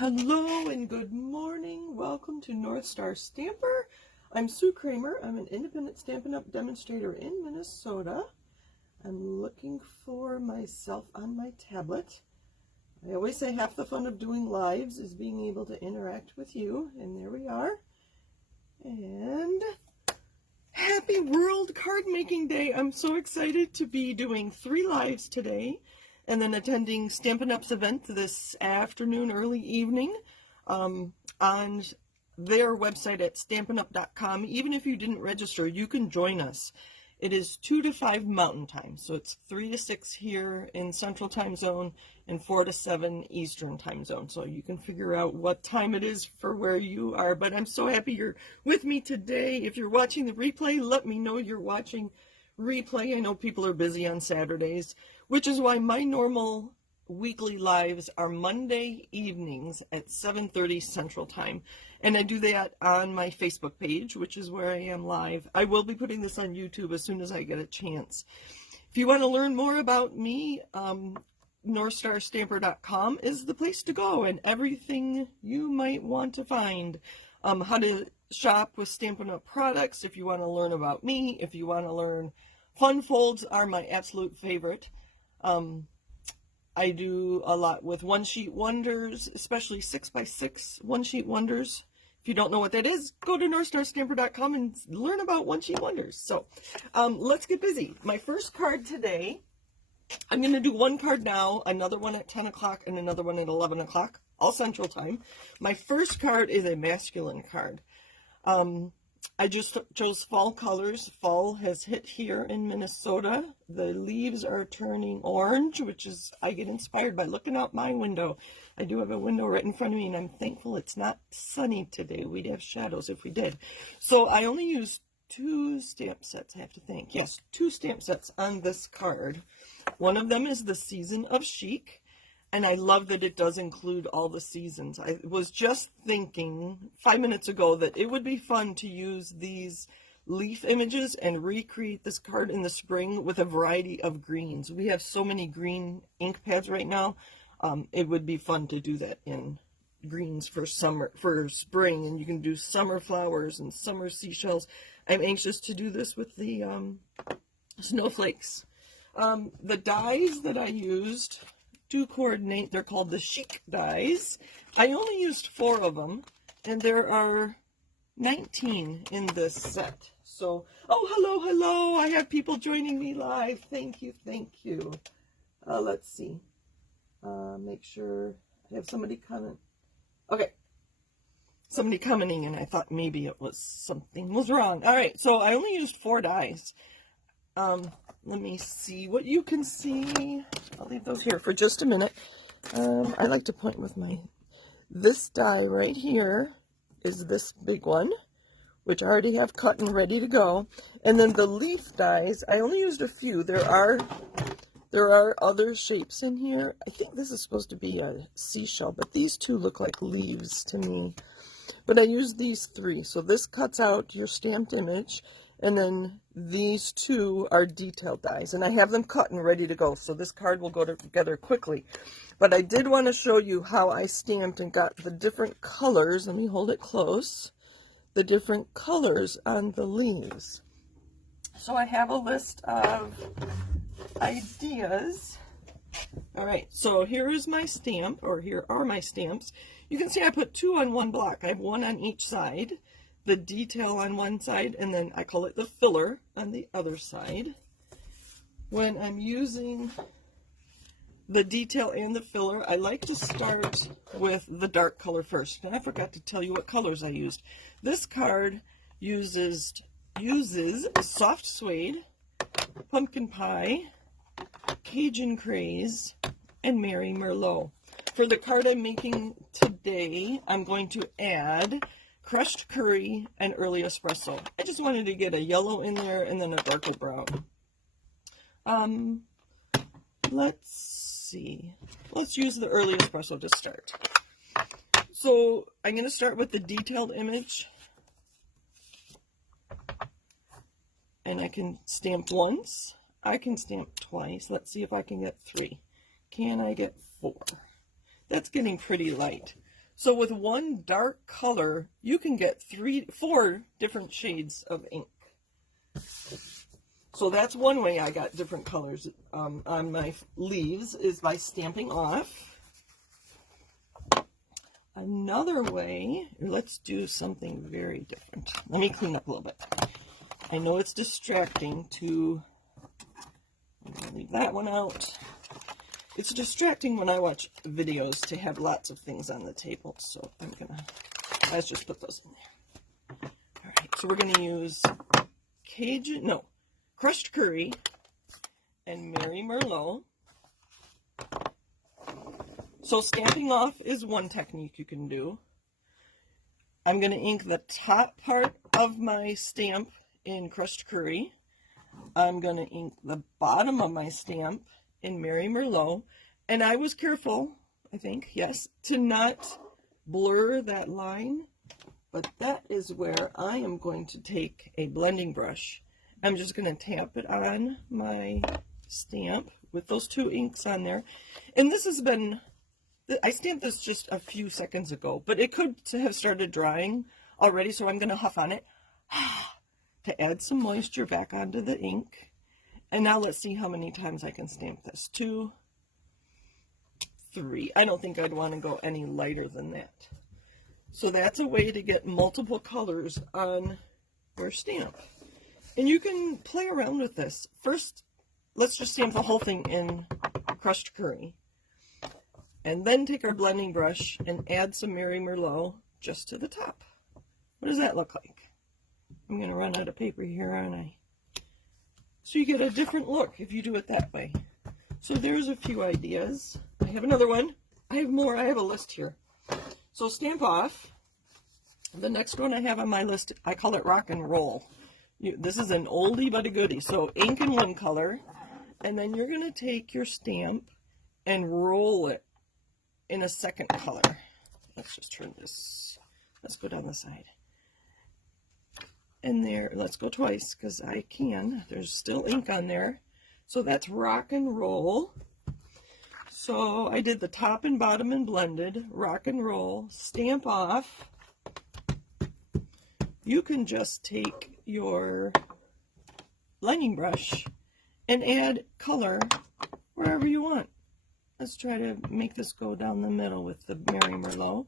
Hello and good morning. Welcome to North Star Stamper. I'm Sue Kramer. I'm an independent Stampin' Up! Demonstrator in Minnesota. I'm looking for myself on my tablet. I always say half the fun of doing lives is being able to interact with you, and there we are. And happy World Card Making Day. I'm so excited to be doing 3 lives today and then attending Stampin' Up's event this afternoon, early evening, on their website at stampinup.com. Even if you didn't register, you can join us. It is 2 to 5 Mountain Time, so it's 3 to 6 here in Central Time Zone and 4 to 7 Eastern Time Zone. So you can figure out what time it is for where you are. But I'm so happy you're with me today. If you're watching the replay, let me know you're watching replay. I know people are busy on Saturdays, which is why my normal weekly lives are Monday evenings at 7:30 Central Time. And I do that on my Facebook page, which is where I am live. I will be putting this on YouTube as soon as I get a chance. If you want to learn more about me, NorthStarStamper.com is the place to go, and everything you might want to find. How to shop with Stampin' Up! Products, if you want to learn about me, if you want to learn. Fun folds are my absolute favorite. I do a lot with one-sheet wonders, especially 6x6 one-sheet wonders. If you don't know what that is, go to NorthStarStamper.com and learn about one-sheet wonders. So let's get busy. My first card today, I'm going to do one card now, another one at 10 o'clock, and another one at 11 o'clock, all Central Time. My first card is a masculine card. I just chose fall colors. Fall has hit here in Minnesota. The leaves are turning orange, which is, I get inspired by looking out my window. I do have a window right in front of me, and I'm thankful it's not sunny today. We'd have shadows if we did. So I only used 2 stamp sets, I have to think. Yes, 2 stamp sets on this card. One of them is the Season of Chic. And I love that it does include all the seasons. I was just thinking 5 minutes ago that it would be fun to use these leaf images and recreate this card in the spring with a variety of greens. We have so many green ink pads right now. It would be fun to do that in greens for summer, for spring, and you can do summer flowers and summer seashells. I'm anxious to do this with the snowflakes. The dies that I used to coordinate, they're called the Chic dies. I only used 4 of them, and there are 19 in this set. So, oh, hello, I have people joining me live. Thank you. Let's see. Make sure I have somebody comment. Okay. Somebody commenting, and I thought maybe it was something was wrong. All right, so I only used 4 dies. Let me see what you can see. I'll leave those here for just a minute. I like to point with this die right here is this big one, which I already have cut and ready to go. And then the leaf dies, I only used a few. There are other shapes in here. I think this is supposed to be a seashell, but these 2 look like leaves to me. But I used these 3. So this cuts out your stamped image, and then these 2 are detailed dies, and I have them cut and ready to go, so this card will go together quickly. But I did want to show you how I stamped and got the different colors. Let me hold it close. The different colors on the leaves. So I have a list of ideas. All right, so here is my stamp, or here are my stamps. You can see I put 2 on one block. I have 1 on each side. The detail on one side, and then I call it the filler on the other side. When I'm using the detail and the filler, I like to start with the dark color first. And I forgot to tell you what colors I used. This card uses soft suede, pumpkin pie, Cajun Craze, and Merry Merlot. For the card I'm making today, I'm going to add crushed curry and early espresso. I just wanted to get a yellow in there and then a darker brown. Let's see. Let's use the early espresso to start. So I'm going to start with the detailed image. And I can stamp once. I can stamp twice. Let's see if I can get 3. Can I get 4? That's getting pretty light. So with one dark color, you can get 4 different shades of ink. So that's one way I got different colors on my leaves, is by stamping off. Another way, let's do something very different. Let me clean up a little bit. I know it's distracting to, I'm going to leave that one out. It's distracting when I watch videos to have lots of things on the table, so let's just put those in there. All right, so we're going to use crushed curry and Merry Merlot. So stamping off is one technique you can do. I'm going to ink the top part of my stamp in crushed curry. I'm going to ink the bottom of my stamp in Merry Merlot. And I was careful, I think, yes, to not blur that line. But that is where I am going to take a blending brush. I'm just going to tap it on my stamp with those 2 inks on there. And this has been, I stamped this just a few seconds ago, but it could have started drying already, so I'm going to huff on it to add some moisture back onto the ink. And now let's see how many times I can stamp this. 2, 3. I don't think I'd want to go any lighter than that. So that's a way to get multiple colors on your stamp. And you can play around with this. First, let's just stamp the whole thing in crushed curry. And then take our blending brush and add some Merry Merlot just to the top. What does that look like? I'm going to run out of paper here, aren't I? So you get a different look if you do it that way. So there's a few ideas. I have another one. I have more. I have a list here. So stamp off. The next one I have on my list, I call it rock and roll. This is an oldie but a goodie. So ink in one color, and then you're going to take your stamp and roll it in a second color. Let's just turn this. Let's go down the side. And there, let's go twice because I can. There's still ink on there. So that's rock and roll. So I did the top and bottom and blended, rock and roll, stamp off. You can just take your blending brush and add color wherever you want. Let's try to make this go down the middle with the Merry Merlot.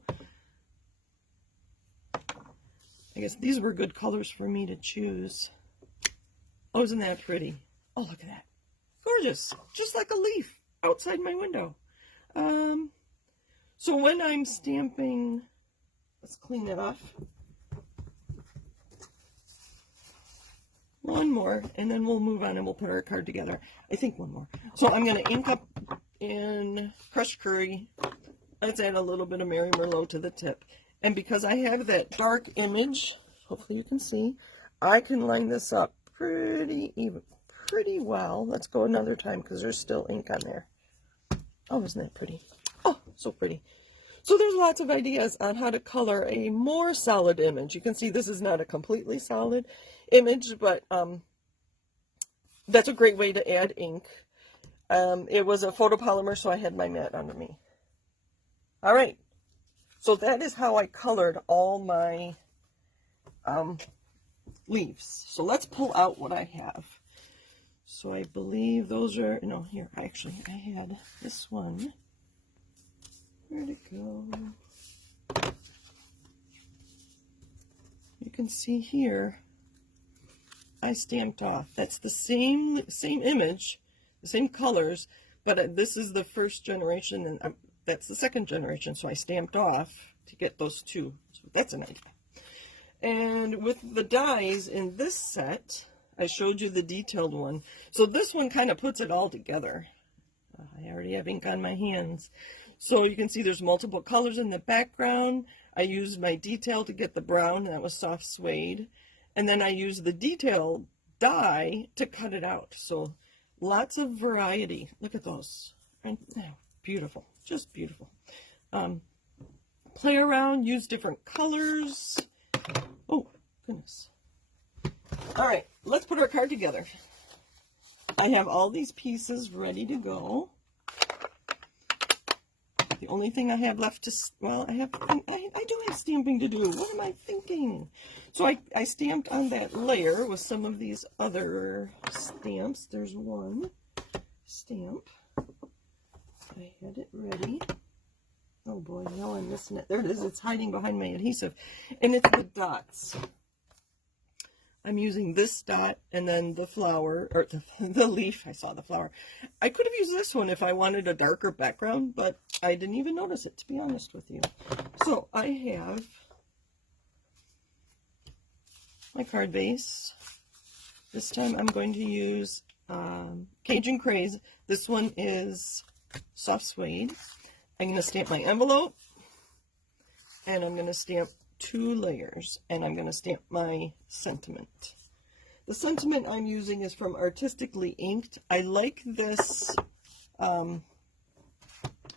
I guess these were good colors for me to choose. Oh, isn't that pretty? Oh, look at that. Gorgeous. Just like a leaf outside my window. So when I'm stamping, let's clean it off. One more, and then we'll move on and we'll put our card together. I think one more. So I'm going to ink up in crushed curry. Let's add a little bit of Merry Merlot to the tip. And because I have that dark image, hopefully you can see, I can line this up pretty well. Let's go another time because there's still ink on there. Oh, isn't that pretty? Oh, so pretty. So there's lots of ideas on how to color a more solid image. You can see this is not a completely solid image, but that's a great way to add ink. It was a photopolymer, so I had my mat under me. All right. So that is how I colored all my leaves. So let's pull out what I have. So I believe those are, no, here, actually, I had this one. Where'd it go? You can see here, I stamped off. That's the same image, the same colors, but this is the first generation, and that's the second generation, so I stamped off to get those 2. So that's an idea. And with the dies in this set, I showed you the detailed one. So this one kind of puts it all together. I already have ink on my hands. So you can see there's multiple colors in the background. I used my detail to get the brown, that was soft suede. And then I used the detail die to cut it out. So lots of variety. Look at those. Beautiful, just beautiful. Play around, use different colors. Oh, goodness. All right, let's put our card together. I have all these pieces ready to go. The only thing I have left to, well, I do have stamping to do. What am I thinking? So I stamped on that layer with some of these other stamps. There's one stamp. I had it ready. Oh boy, now I'm missing it. There it is. It's hiding behind my adhesive. And it's the dots. I'm using this dot and then the flower, or the leaf. I saw the flower. I could have used this one if I wanted a darker background, but I didn't even notice it, to be honest with you. So I have my card base. This time I'm going to use Cajun Craze. This one is soft suede. I'm going to stamp my envelope, and I'm going to stamp 2 layers, and I'm going to stamp my sentiment. The sentiment I'm using is from Artistically Inked. I like this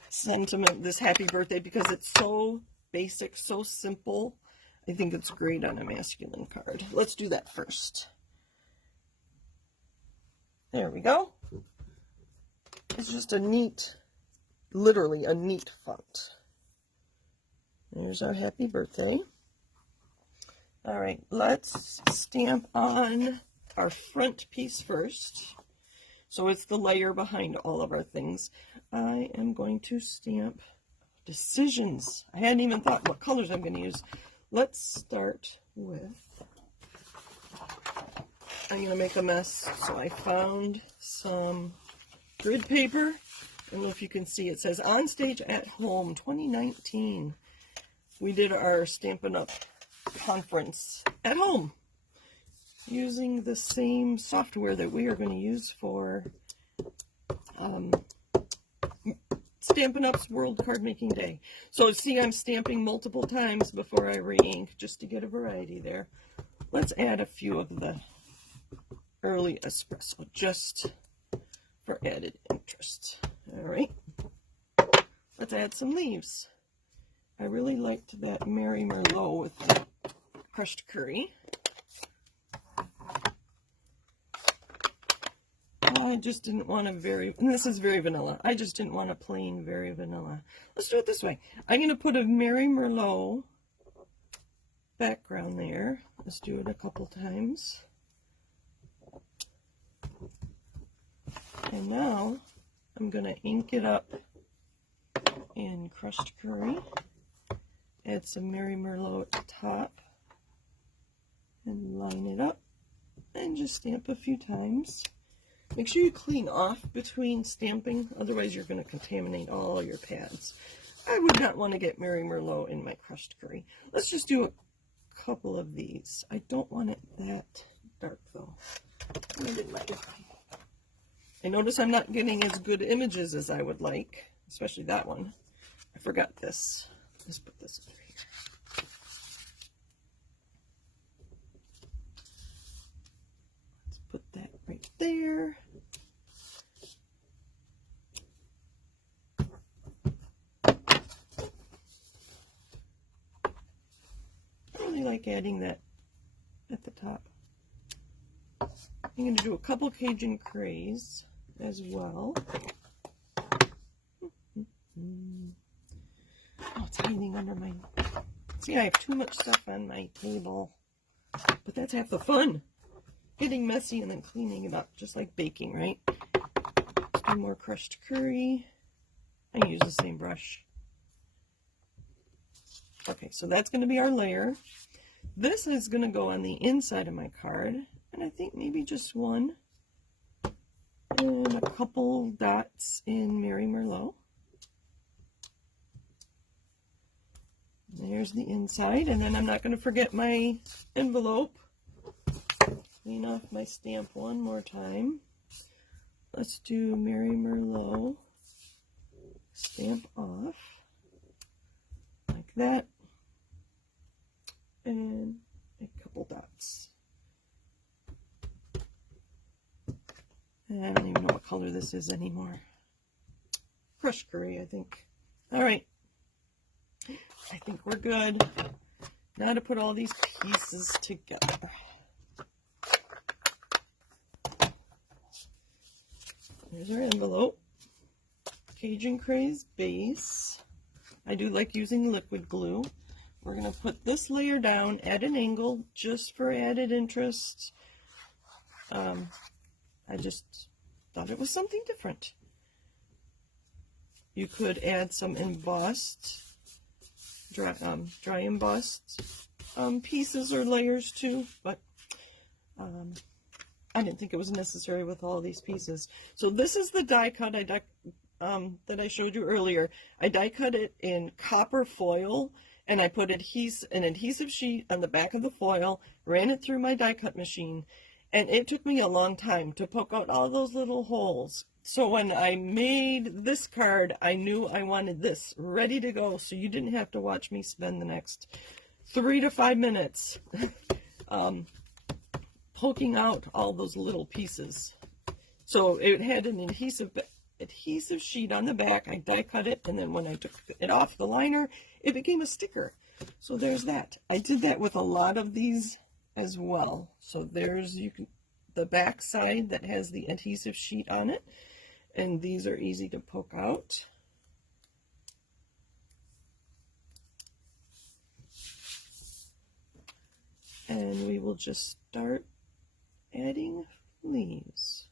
sentiment, this happy birthday, because it's so basic, so simple. I think it's great on a masculine card. Let's do that first. There we go. It's just a neat, literally a neat font. There's our happy birthday. All right, let's stamp on our front piece first. So it's the layer behind all of our things. I am going to stamp decisions. I hadn't even thought what colors I'm going to use. Let's start with, I'm going to make a mess. So I found some grid paper. I don't know if you can see, it says On Stage at Home 2019. We did our Stampin' Up! Conference at home using the same software that we are going to use for Stampin' Up's World Card Making Day. So see, I'm stamping multiple times before I re-ink just to get a variety there. Let's add a few of the early espresso just for added interest. All right, let's add some leaves. I really liked that Merry Merlot with the crushed curry. Oh, I just didn't want a very, and this is very vanilla. I just didn't want a plain very vanilla. Let's do it this way. I'm going to put a Merry Merlot background there. Let's do it a couple times. And now I'm going to ink it up in crushed curry. Add some Merry Merlot at the top and line it up and just stamp a few times. Make sure you clean off between stamping, otherwise you're going to contaminate all your pads. I would not want to get Merry Merlot in my crushed curry. Let's just do a couple of these. I don't want it that dark though. I notice I'm not getting as good images as I would like, especially that one. I forgot this. Let's put this over here. Let's put that right there. I really like adding that at the top. I'm going to do a couple Cajun Craze as well. Oh, it's hiding under my... See, I have too much stuff on my table. But that's half the fun. Getting messy and then cleaning it up, just like baking, right? Let's do more crushed curry. I use the same brush. Okay, so that's going to be our layer. This is going to go on the inside of my card. And I think maybe just one. And a couple dots in Merry Merlot. There's the inside, and then I'm not going to forget my envelope. Clean off my stamp one more time. Let's do Merry Merlot. Stamp off. Like that. And a couple dots. And I don't even know what color this is anymore. Crushed curry, I think. All right. I think we're good. Now to put all these pieces together. There's our envelope. Cajun Craze base. I do like using liquid glue. We're going to put this layer down at an angle just for added interest. I just thought it was something different. You could add some embossed, dry embossed pieces or layers too, but I didn't think it was necessary with all these pieces. So this is the die cut that I showed you earlier. I die cut it in copper foil, and I put an adhesive sheet on the back of the foil, ran it through my die cut machine, and it took me a long time to poke out all those little holes. So when I made this card, I knew I wanted this ready to go, so you didn't have to watch me spend the next 3 to 5 minutes poking out all those little pieces. So it had an adhesive sheet on the back. I die cut it, and then when I took it off the liner, it became a sticker. So there's that. I did that with a lot of these as well. So there's the back side that has the adhesive sheet on it, and these are easy to poke out. And we will just start adding leaves.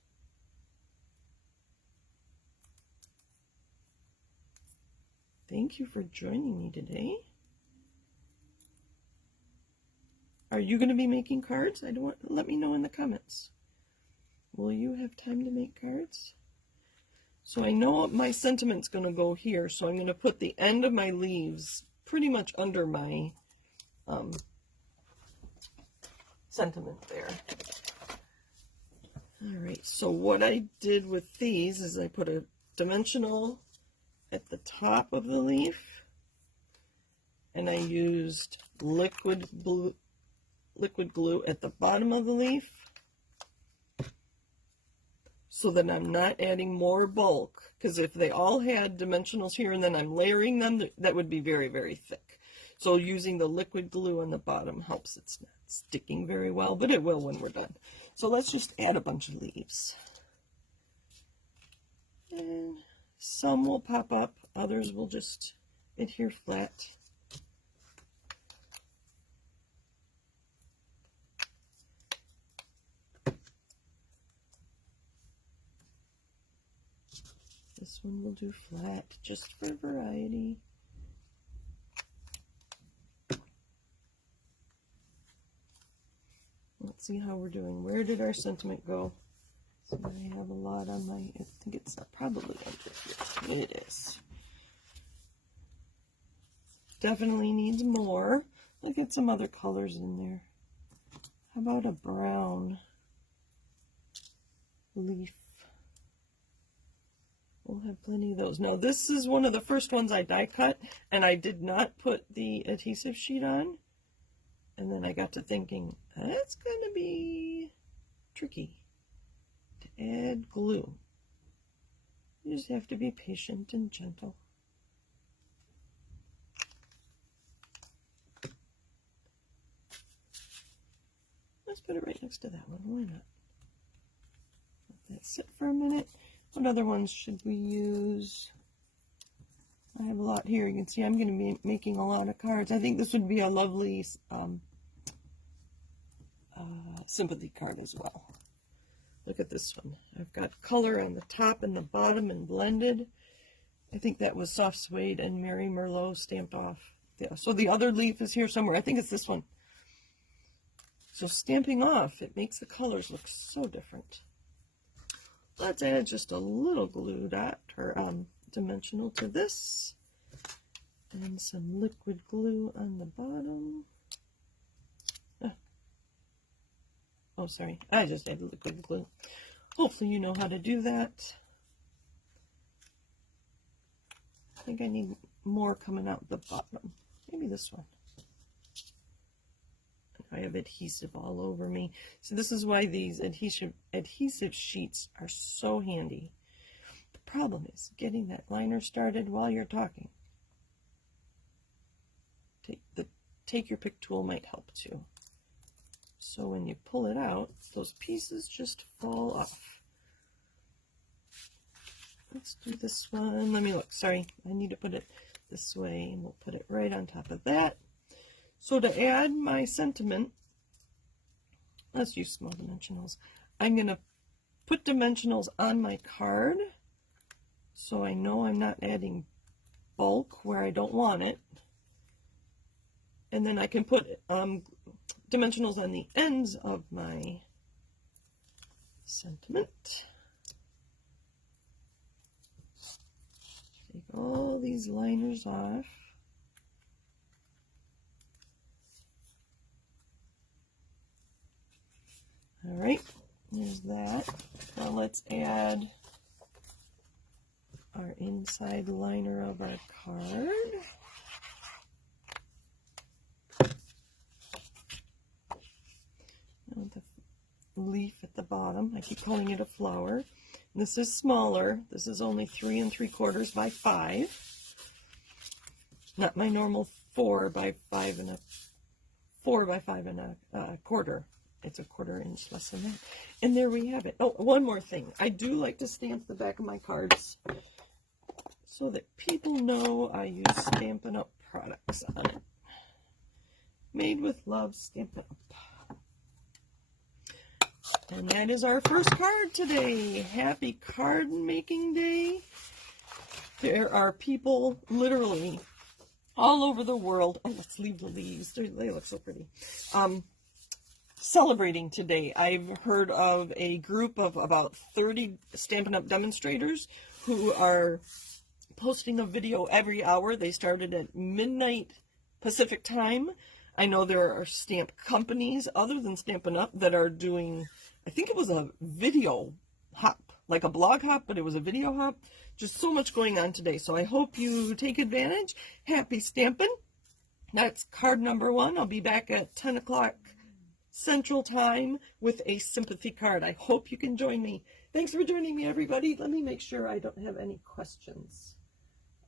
Thank you for joining me today. Are you going to be making cards? Let me know in the comments. Will you have time to make cards? So I know my sentiment's going to go here, so I'm going to put the end of my leaves pretty much under my sentiment there. All right, so what I did with these is I put a dimensional at the top of the leaf, and I used liquid glue at the bottom of the leaf, so that I'm not adding more bulk, because if they all had dimensionals here and then I'm layering them, that would be very, very thick. So using the liquid glue on the bottom helps. It's not sticking very well, but it will when we're done. So let's just add a bunch of leaves. And some will pop up, others will just adhere flat. This one will do flat, just for variety. Let's see how we're doing. Where did our sentiment go? So I have a lot on my, I think it's probably under here. It is. Definitely needs more. Look at some other colors in there. How about a brown leaf? We'll have plenty of those. Now this is one of the first ones I die cut, and I did not put the adhesive sheet on. And then I got to thinking, that's going to be tricky to add glue. You just have to be patient and gentle. Let's put it right next to that one. Why not? Let that sit for a minute. What other ones should we use? I have a lot here. You can see I'm going to be making a lot of cards. I think this would be a lovely sympathy card as well. Look at this one. I've got color on the top and the bottom and blended. I think that was soft suede and Merry Merlot stamped off. Yeah, so the other leaf is here somewhere. I think it's this one. So stamping off, it makes the colors look so different. Let's add just a little glue dot or dimensional to this, and some liquid glue on the bottom. Oh, sorry, I just added liquid glue. Hopefully you know how to do that. I think I need more coming out the bottom. Maybe this one. I have adhesive all over me. So this is why these adhesive sheets are so handy. The problem is getting that liner started while you're talking. Take your pick tool might help too. So when you pull it out, those pieces just fall off. Let's do this one. Let me look. Sorry, I need to put it this way, and we'll put it right on top of that. So to add my sentiment, let's use small dimensionals. I'm going to put dimensionals on my card so I know I'm not adding bulk where I don't want it. And then I can put dimensionals on the ends of my sentiment. Take all these liners off. All right, there's that. Now let's add our inside liner of our card. Now the leaf at the bottom, I keep calling it a flower. This is smaller. This is only 3 3/4 by 5. Not my normal 4 by 5 and a 4 by 5 and a quarter. It's a 1/4 inch less than that. And there we have it. Oh, one more thing. I do like to stamp the back of my cards so that people know I use Stampin' Up! Products on it. Made with love, Stampin' Up! And that is our first card today. Happy card making day. There are people literally all over the world. Oh, let's leave the leaves. They look so pretty. Celebrating today. I've heard of a group of about 30 Stampin' Up! Demonstrators who are posting a video every hour. They started at midnight Pacific time. I know there are stamp companies other than Stampin' Up! That are doing, I think it was a video hop, like a blog hop, but it was a video hop. Just so much going on today. So I hope you take advantage. Happy stamping. That's card number 1. I'll be back at 10 o'clock Central Time with a sympathy card. I hope you can join me. Thanks for joining me, everybody. Let me make sure I don't have any questions.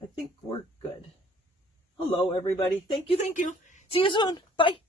I think we're good. Hello, everybody. Thank you. See you soon. Bye.